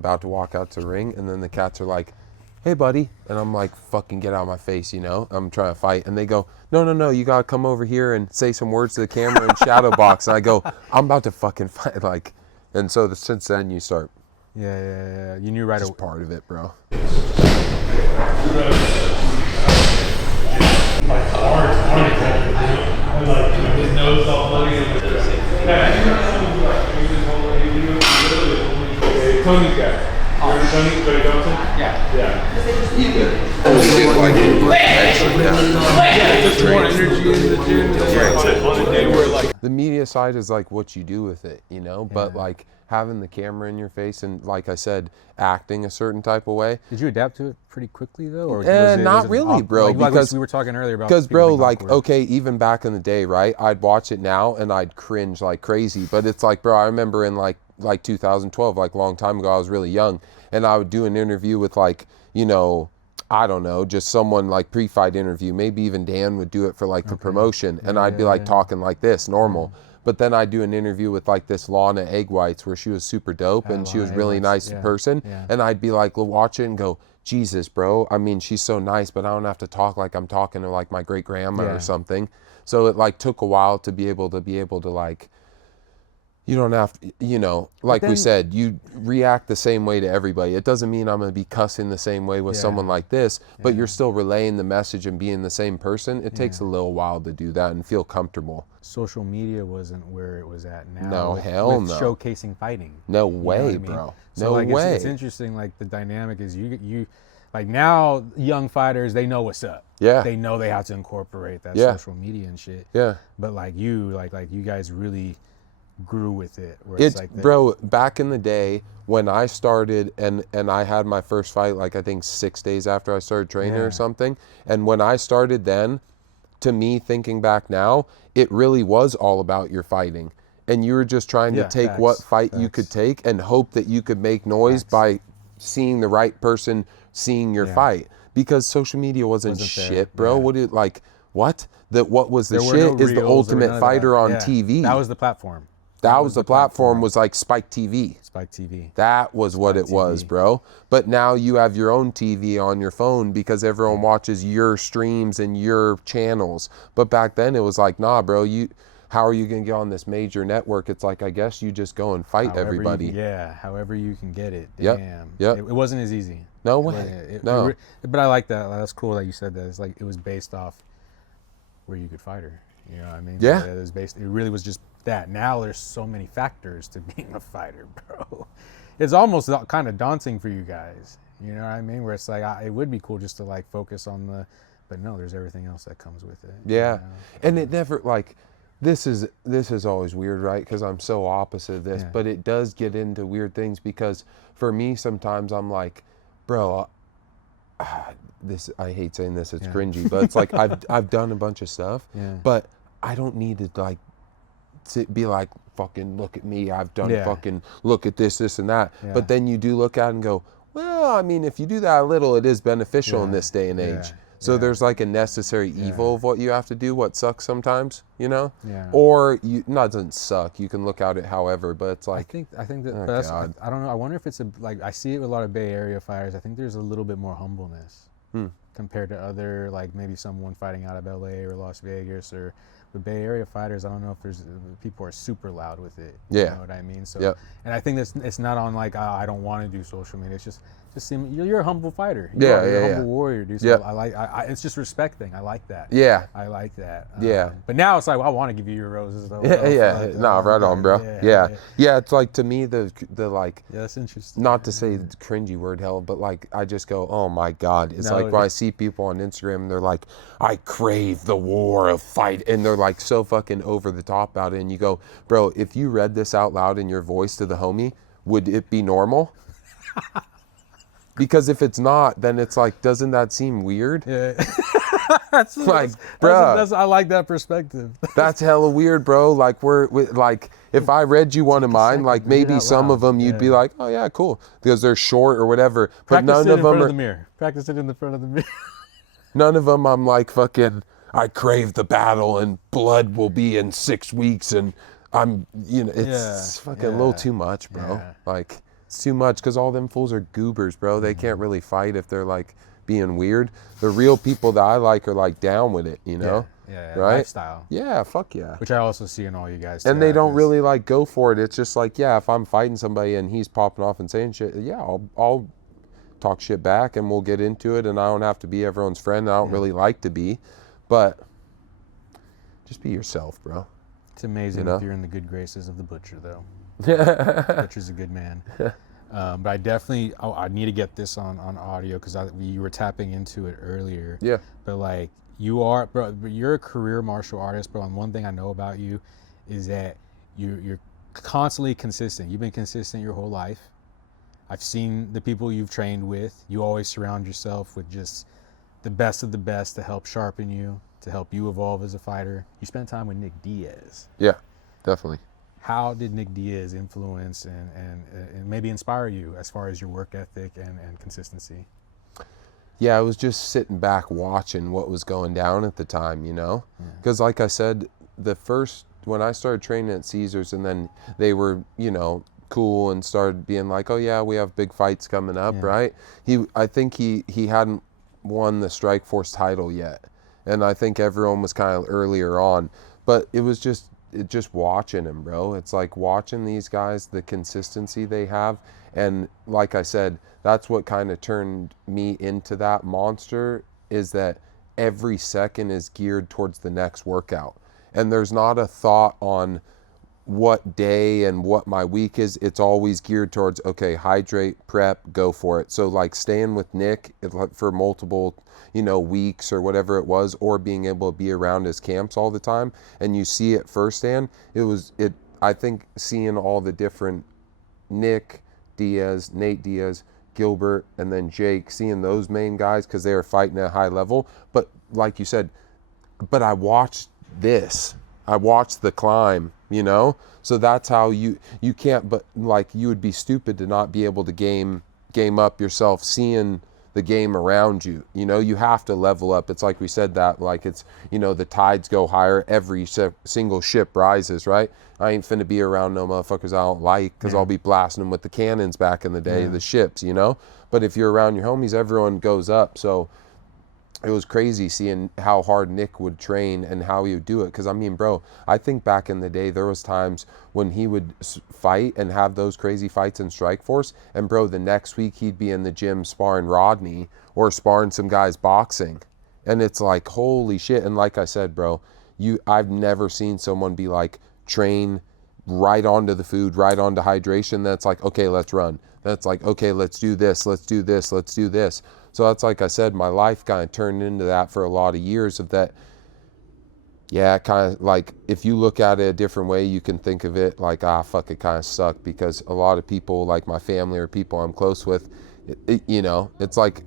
about to walk out to the ring, and then the cats are like, hey buddy, and I'm like, fucking get out of my face, you know, I'm trying to fight, and they go, no, you gotta come over here and say some words to the camera and shadow box, and I go, I'm about to fucking fight, like, and so since then you start. Yeah. You knew right away. Just part of it, bro. Tony's guy. Tony Johnson? Yeah. You get like Just more energy in the gym. On a day where like the media side is like what you do with it, you know, but like having the camera in your face and, like I said, acting a certain type of way. Did you adapt to it pretty quickly though, or not really, bro? Because we were talking earlier about. Because, bro, like, okay, even back in the day, right? I'd watch it now and I'd cringe like crazy. But it's like, bro, I remember in like 2012, like a long time ago, I was really young, and I would do an interview with like, you know, I don't know, just someone like pre-fight interview. Maybe even Dan would do it for like the promotion, and I'd be like talking like this, normal. But then I'd do an interview with like this Lana Egg Whites where she was super dope and she was really nice person. And I'd be like, watch it and go, Jesus, bro. I mean, she's so nice, but I don't have to talk like I'm talking to like my great grandma or something. So it like took a while to be able to like, you don't have to, you know, like we said, you react the same way to everybody. It doesn't mean I'm going to be cussing the same way with someone like this, but you're still relaying the message and being the same person. It takes a little while to do that and feel comfortable. Social media wasn't where it was at now. No, hell with no. Showcasing fighting. No way, bro. No way. It's interesting, like the dynamic is you like now young fighters, they know what's up. Yeah. They know they have to incorporate that social media and shit. Yeah. But like you guys really grew with it. Where It's like bro, back in the day when I started and I had my first fight, like I think 6 days after I started training or something. And when I started then, to me, thinking back now, it really was all about your fighting. And you were just trying to take what fight you could take and hope that you could make noise by seeing the right person seeing your fight. Because social media wasn't shit, bro. What did what? What was the shit is the Ultimate Fighter on TV. That was the platform. That was the platform, was like Spike TV. Spike TV. That was what it was, bro. But now you have your own TV on your phone because everyone watches your streams and your channels. But back then it was like, nah, bro, how are you going to get on this major network? It's like, I guess you just go and fight everybody. However you can get it. Yep. It wasn't as easy. No way. No. But I like that. That's cool that you said that. It's like it was based off where you could fight her. You know what I mean? Yeah. It really was just that. Now there's so many factors to being a fighter, bro. It's almost kind of daunting for you guys. You know what I mean? Where it's like, it would be cool just to like focus on but no, there's everything else that comes with it. Yeah. You know? And it never this is always weird, right? Because I'm so opposite of this, but it does get into weird things because for me, sometimes I'm like, bro, I hate saying this, it's cringy, but it's like I've done a bunch of stuff, but I don't need to like be like, fucking look at me, I've done fucking look at this and that. But then you do look at it and go, well, I mean, if you do that a little, it is beneficial in this day and age. So there's like a necessary evil of what you have to do, what sucks sometimes, you know? Or doesn't suck, you can look at it however, but it's like, I think that I don't know, I wonder if it's I see it with a lot of Bay Area fighters. I think there's a little bit more humbleness compared to other, like maybe someone fighting out of LA or Las Vegas, or the Bay Area fighters. I don't know if there's people are super loud with it. You know what I mean? So, and I think it's not on like, I don't want to do social media. It's just seem you're a humble fighter. You're a humble warrior, dude. So it's just respect thing. I like that. I like that. But now it's like, I want to give you your roses though. Right on, bro. It's like, to me, the like, that's interesting. Not to say the cringy word hell, but like, I just go, oh my God. It's like when I see people on Instagram and they're like, I crave the war of fight, and they're like so fucking over the top about it, and you go, bro, if you read this out loud in your voice to the homie, would it be normal? Because if it's not, then it's like, doesn't that seem weird? That's like, bro, I like that perspective. That's hella weird, bro. Like like, if I read you one of mine, like maybe some of them you'd be like, oh yeah, cool, because they're short or whatever. But none of them are. Practice it in the front of the mirror. None of them I'm like, fucking, I crave the battle and blood will be in 6 weeks, and I'm, it's fucking a little too much, bro. Like, It's too much because all them fools are goobers, bro. They can't really fight if they're like being weird. The real people that I like are like down with it, you know? Yeah, right? lifestyle. Yeah, fuck yeah. Which I also see in all you guys. And too, they don't because- really like go for it. It's just like, yeah, if I'm fighting somebody and he's popping off and saying shit, yeah, I'll talk shit back and we'll get into it. And I don't have to be everyone's friend. I don't really like to be, but just be yourself, bro. It's amazing You know? if you're in the good graces of the butcher, though. Butcher's a good man. But I definitely, I need to get this on audio because you were tapping into it earlier. Yeah. But like, you're a career martial artist, bro. And one thing I know about you is that you're constantly consistent. You've been consistent your whole life. I've seen the people you've trained with. You always surround yourself with just the best of the best to help sharpen you, to help you evolve as a fighter. You spent time with Nick Diaz. Yeah, definitely. How did Nick Diaz influence and maybe inspire you as far as your work ethic and consistency? Yeah, I was just sitting back watching what was going down at the time, you know? Because like I said, when I started training at Caesars and then they were, you know, cool and started being like, oh yeah, we have big fights coming up, right? I think he hadn't won the Strikeforce title yet. And I think everyone was kind of earlier on. But it was just watching him, bro. It's like watching these guys, the consistency they have. And like I said, that's what kind of turned me into that monster, is that every second is geared towards the next workout. And there's not a thought on what day and what my week is. It's always geared towards, okay, hydrate, prep, go for it. So like staying with Nick for multiple, you know, weeks or whatever it was, or being able to be around his camps all the time and you see it firsthand, I think seeing all the different Nick Diaz, Nate Diaz, Gilbert, and then Jake, seeing those main guys because they were fighting at a high level. But like you said, but I watched this. I watched the climb, you know? So that's how you can't, but like you would be stupid to not be able to game up yourself, seeing the game around you. You know, you have to level up. It's like we said that, like it's, you know, the tides go higher, every single ship rises, right? I ain't finna be around no motherfuckers I don't like because I'll be blasting them with the cannons back in the day, the ships, you know? But if you're around your homies, everyone goes up. So it was crazy seeing how hard Nick would train and how he would do it. Because, I mean, bro, I think back in the day, there was times when he would fight and have those crazy fights in Strikeforce. And, bro, the next week he'd be in the gym sparring Rodney or sparring some guys boxing. And it's like, holy shit. And like I said, bro, I've never seen someone be like, train right onto the food, right onto hydration. That's like, okay, let's run. That's like, okay, let's do this, let's do this, let's do this. So that's, like I said, my life kind of turned into that for a lot of years of that. Yeah, kind of like if you look at it a different way, you can think of it like, fuck, it kind of sucked, because a lot of people, like my family or people I'm close with, you know, it's like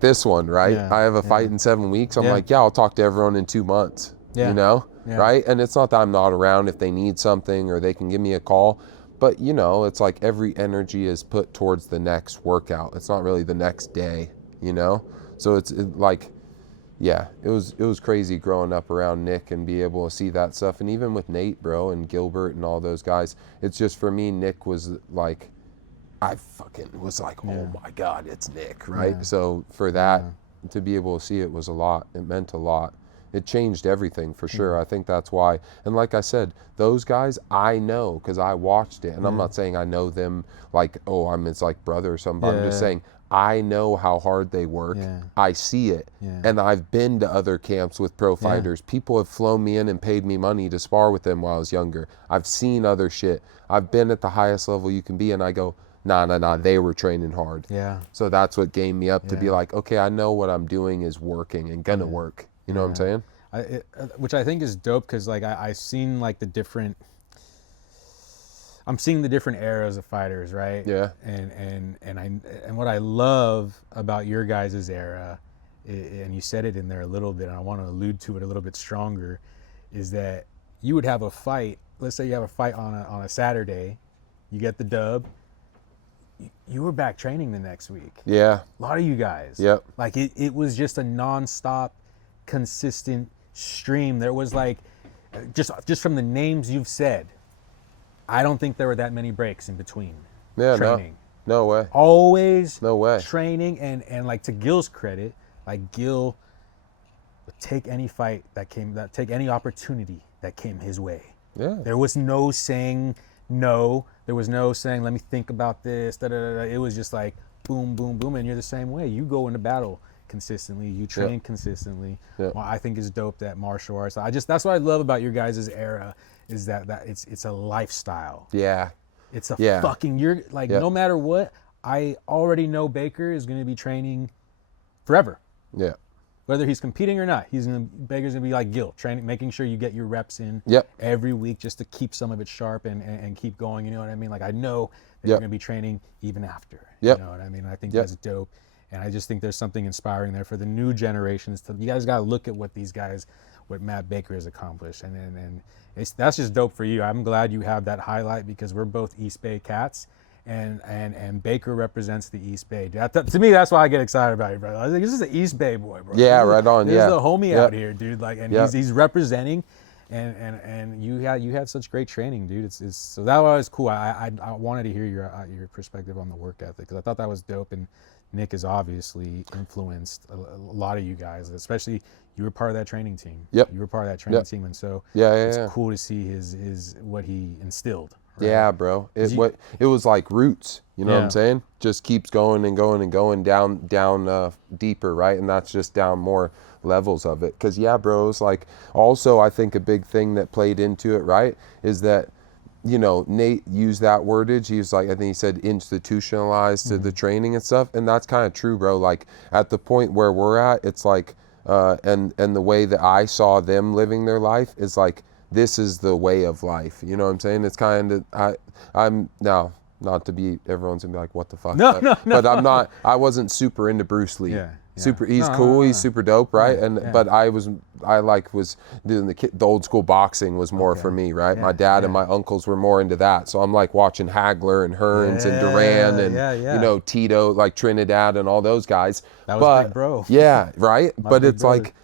this one, right? Yeah, I have a fight in 7 weeks. I'm like, yeah, I'll talk to everyone in 2 months, you know, right? And it's not that I'm not around if they need something or they can give me a call. But, you know, it's like every energy is put towards the next workout. It's not really the next day, you know? So it's like, yeah, it was crazy growing up around Nick and be able to see that stuff. And even with Nate, bro, and Gilbert and all those guys, it's just, for me, Nick was like, I fucking was like, oh my God, it's Nick, right? Yeah. So for that, to be able to see it was a lot. It meant a lot. It changed everything for sure. I think that's why. And like I said, those guys I know because I watched it. And I'm not saying I know them like, oh, I'm his like brother or something. But I'm just saying I know how hard they work. I see it. And I've been to other camps with pro fighters. People have flown me in and paid me money to spar with them while I was younger. I've seen other shit. I've been at the highest level you can be, and I go, nah, they were training hard. Yeah. So that's what gained me up to be like, okay, I know what I'm doing is working and gonna work. You know what I'm saying? Which I think is dope, because like I've seen like I'm seeing the different eras of fighters, right? Yeah. And what I love about your guys' era, and you said it in there a little bit, and I want to allude to it a little bit stronger, is that you would have a fight. Let's say you have a fight on a Saturday, you get the dub. You were back training the next week. Yeah. A lot of you guys. Yep. Like it was just a nonstop, consistent stream. There was like, just from the names you've said, I don't think there were that many breaks in between Yeah, training. no way. Always No way. training, and like to Gil's credit, like Gil would take any fight take any opportunity that came his way. Yeah. There was no saying no. There was no saying, let me think about this. Da, da, da, da. It was just like boom, boom, boom. And you're the same way. You go into battle consistently. You train consistently. Yeah. Well, I think it's dope that martial arts. That's what I love about your guys' era is that it's a lifestyle. Yeah. It's a Yeah. fucking, you're like, Yeah. no matter what, I already know Baker is going to be training forever. Yeah. Whether he's competing or not, Baker's gonna be like Gil, training, making sure you get your reps in Yep. every week just to keep some of it sharp and keep going. You know what I mean? Like I know that Yep. you're gonna be training even after. Yep. You know what I mean? I think Yep. that's dope, and I just think there's something inspiring there for the new generations. You guys got to look at what Matt Baker has accomplished, and that's just dope for you. I'm glad you have that highlight because we're both East Bay cats. And Baker represents the East Bay. To me, that's why I get excited about you, brother. I was like, this is an East Bay boy, bro. Yeah, right on. This Yeah. is the homie Yep. out here, dude. Like, and Yep. he's representing, and you had such great training, dude. It's so that was cool. I wanted to hear your perspective on the work ethic because I thought that was dope. And Nick has obviously influenced a lot of you guys, especially you were part of that training team. Yep. You were part of that training Yep. team, and so Yeah. it's Yeah. cool to see his what he instilled. Right? Yeah, bro. It you- it was like roots. You know what Yeah. I'm saying? Just keeps going and going and going down deeper, right? And that's just down more levels of it. Cause yeah, bro, it's like also I think a big thing that played into it, right, is that Nate used that wordage. He was like, I think he said institutionalized to the training and stuff, and that's kind of true, bro. Like at the point where we're at, it's like, and the way that I saw them living their life is like. This is the way of life. You know what I'm saying? It's kind of, I'm now, not to be, everyone's gonna be like, what the fuck? No, no. But I'm not, I wasn't super into Bruce Lee. Yeah. He's cool, he's super dope, right? But I was doing the old school boxing was more for me, right? My dad and my uncles were more into that. So I'm like watching Hagler and Hearns and Duran and, Tito, like Trinidad and all those guys. That was big bro. Yeah, right? But big it's brother. like,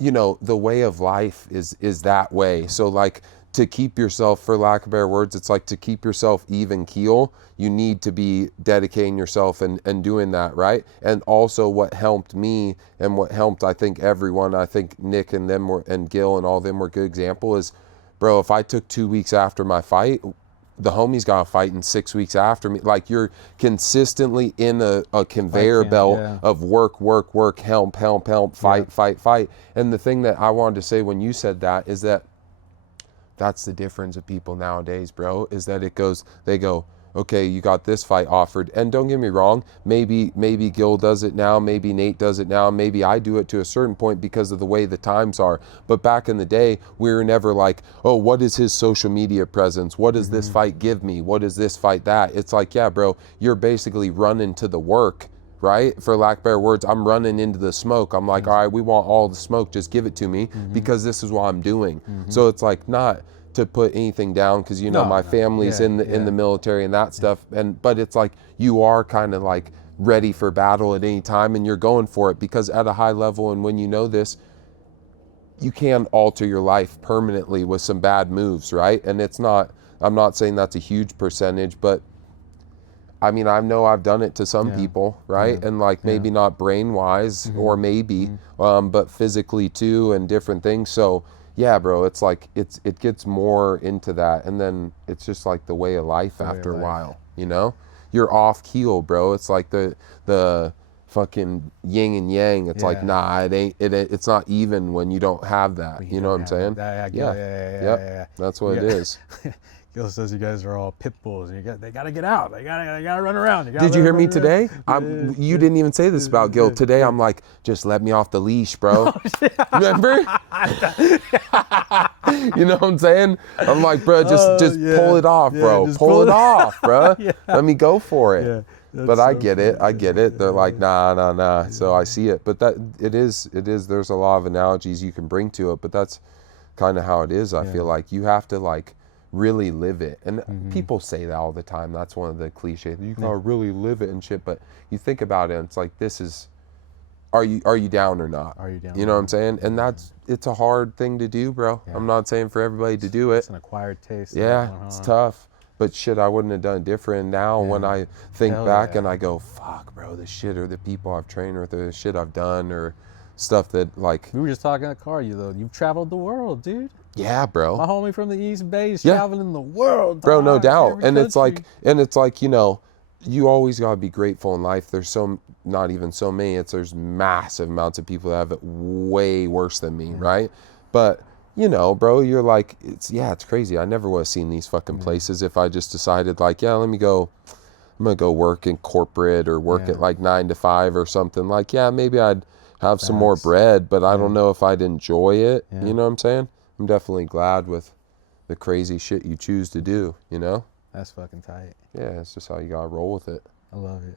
the way of life is that way. So like to keep yourself, for lack of better words, it's like to keep yourself even keel, you need to be dedicating yourself and doing that, right? And also what helped me and what helped I think everyone, I think Nick and them and Gil and all of them were a good example is, bro, if I took 2 weeks after my fight, the homie's got to fight in 6 weeks after me. Like you're consistently in a conveyor belt of work, help, fight. And the thing that I wanted to say when you said that is that that's the difference of people nowadays, bro, is that they go, okay, you got this fight offered. And don't get me wrong, maybe Gil does it now, maybe Nate does it now, maybe I do it to a certain point because of the way the times are. But back in the day, we were never like, oh, what is his social media presence? What does this fight give me? What is this fight that? It's like, yeah, bro, you're basically running to the work, right? For lack of better words, I'm running into the smoke. I'm like, all right, we want all the smoke, just give it to me because this is what I'm doing. So it's like not to put anything down because my family's in the military and that stuff, but it's like you are kind of like ready for battle at any time and you're going for it because at a high level, and when you know this, you can alter your life permanently with some bad moves, right? And I'm not saying that's a huge percentage, but I mean, I know I've done it to some people, right? And like maybe not brain wise or maybe, but physically too and different things. So yeah, bro, it's like it gets more into that, and then it's just like the way of life after a while. You're off keel, bro. It's like the fucking yin and yang. It's like nah, it ain't. It's not even when you don't have that. You know what I'm saying? Yeah. That's what it is. Gil says you guys are all pit bulls. They gotta get out. They gotta run around. Did you hear me today? You didn't even say this about Gil. Today I'm like, just let me off the leash, bro. Remember? You know what I'm saying? I'm like, bro, just pull it off, bro. just Pull it off, bro. Yeah. Let me go for it. Yeah, but I get it. They're like, nah. So I see it. But it is. There's a lot of analogies you can bring to it, but that's kind of how it is. I feel like you have to like really live it. And people say that all the time. That's one of the cliches. You gotta really live it and shit. But you think about it, and it's like, this is, are you down or not? Are you down? You know what I'm saying? And it's a hard thing to do, bro. I'm not saying for everybody to do it. It's an acquired taste. Yeah, it's tough. but shit, I wouldn't have done it different. And now when I think Hell back yeah. and I go, fuck, bro, the shit or the people I've trained with or the shit I've done or stuff that like, We were just talking in the car, you've traveled the world, dude. yeah, bro. My homie from the East Bay is Yeah. traveling the world, Bro, no dog, doubt. every And it's country. like, you know, you always got to be grateful in life. There's not even so many, there's massive amounts of people that have it way worse than me, right? But, you know, bro, you're like, it's crazy. I never would have seen these fucking places if I just decided like, yeah, I'm going to go work in corporate or work at like 9 to 5 or something. Like, yeah, maybe I'd have some more Facts. bread, but I don't know if I'd enjoy it. Yeah. You know what I'm saying? I'm definitely glad with the crazy shit you choose to do, you know? That's fucking tight. Yeah, it's just how you gotta roll with it. I love it.